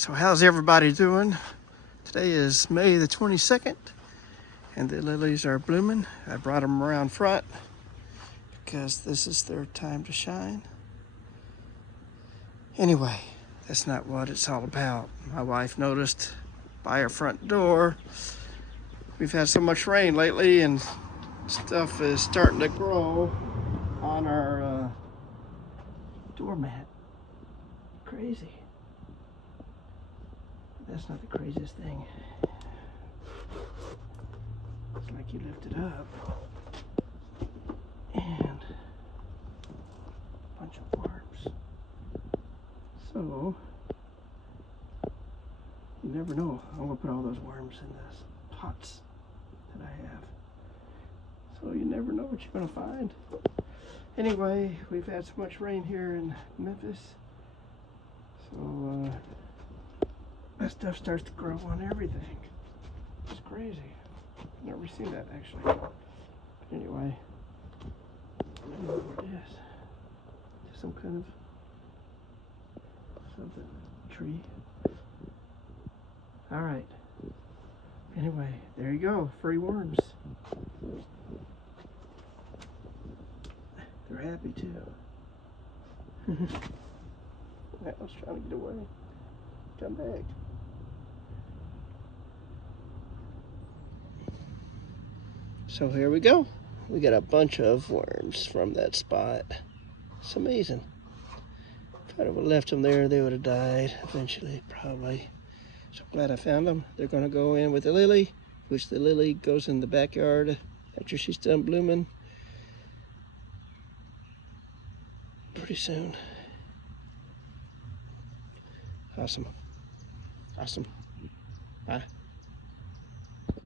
So how's everybody doing? Today is May the 22nd and the lilies are blooming. I brought them around front because this is their time to shine. Anyway, that's not what it's all about. My wife noticed by our front door, we've had so much rain lately and stuff is starting to grow on our doormat. Crazy. That's not the craziest thing. It's like you lift it up and a bunch of worms. So, you never know. I'm gonna put all those worms in those pots that I have. So you never know what you're gonna find. Anyway, we've had so much rain here in Memphis. So, that stuff starts to grow on everything. It's crazy. I've never seen that actually. But anyway, I don't know what it is. Just some kind of something tree. Alright. Anyway, there you go. Free worms. They're happy too. I was trying to get away. Come back. So here we go. We got a bunch of worms from that spot. It's amazing. If I would have left them there, they would have died eventually, probably. So glad I found them. They're going to go in with the lily, which the lily goes in the backyard after she's done blooming pretty soon. Awesome. Awesome. Bye.